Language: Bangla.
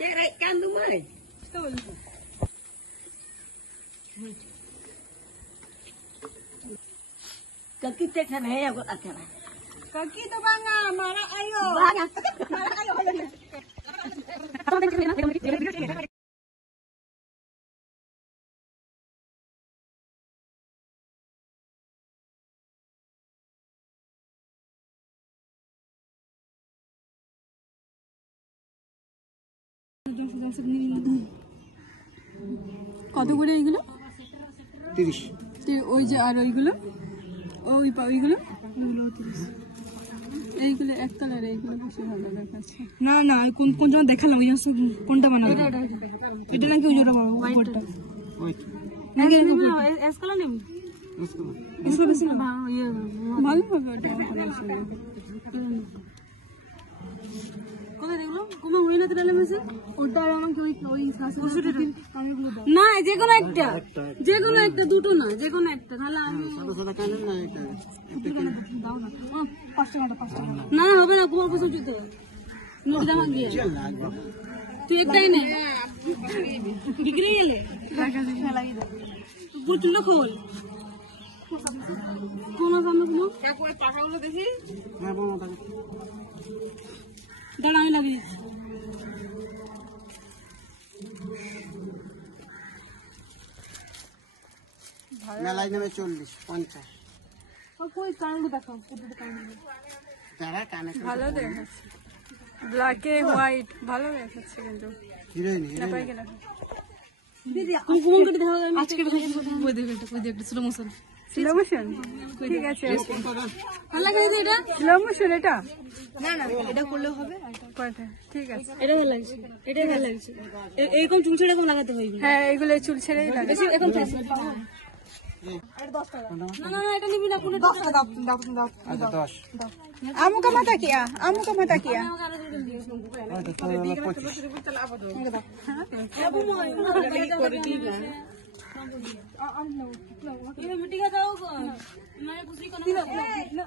Cek rek kan tu mai. Betul. Kaki tek kan hai aku akan. Kaki tu bangga, marah ayo. Bangga. Marah ayo. কত করে এইগুলো 30 ওই যে আর ওইগুলো ওইগুলো এইগুলো এক কালার এইগুলো বেশি ভালো দেখাচ্ছে না না কোন কোন জায়গা দেখালাম ওই সব কোনটা বানাবো এটা নাকি ওই জোড়া বানাবো উপরটা ওই নাকি Es kalau ni. এসব বেশি ভালো হবে ওটা Kau দেখলো? Kuma হই না তাহলে মেসে? ওটা আর আমাকে ওই শাশুড়ি অনেকগুলো দাও না যে কোনো একটা দুটো না যে কোনো একটা তাহলে আমি সাদা সাদা কানে না এটা দাও না 5 টাকা না হবে না তোমার পছন্দ তো নোট দাও গিয়ে তুই একটাই নে বিক্রি গেলে টাকা দিয়ে লাগিয়ে দাও পুতুল খোল কোন সামনে কোন কাকু ওই পাকাগুলো দেখি হ্যাঁ বলো দাও দাঁড়া আমি লাগিয়ে দিচ্ছি মেলায় নেবে 40 50 ওই কানগুলো দেখাও পুতুল কানগুলো তারা কানে ভালো দেখাচ্ছে ব্ল্যাক এ হোয়াইট ভালো দেখাচ্ছে কিন্তু হিরোইন পাই গেল দিদি কুকুর করে দাও আমি আজকে ওই দেখো স্লো মোশন ঠিক আছে ভালো লাগে এটা স্লো মোশন এটা না না এটা করলেও হবে কয়টা ঠিক আছে এটা ভালো লাগছে এটাই ভালো লাগছে এইরকম চুল ছেড়ে এরকম লাগাতে হইবে হ্যাঁ এগুলো চুল ছেড়েই লাগে বেশি এখন চাইছি না না না এটা নিবি না কোন 10 টাকা দাও আচ্ছা 10 আমু का मता किया ওই তো হলো 25 मिट्टी का दाओ मैं कुछ नहीं करना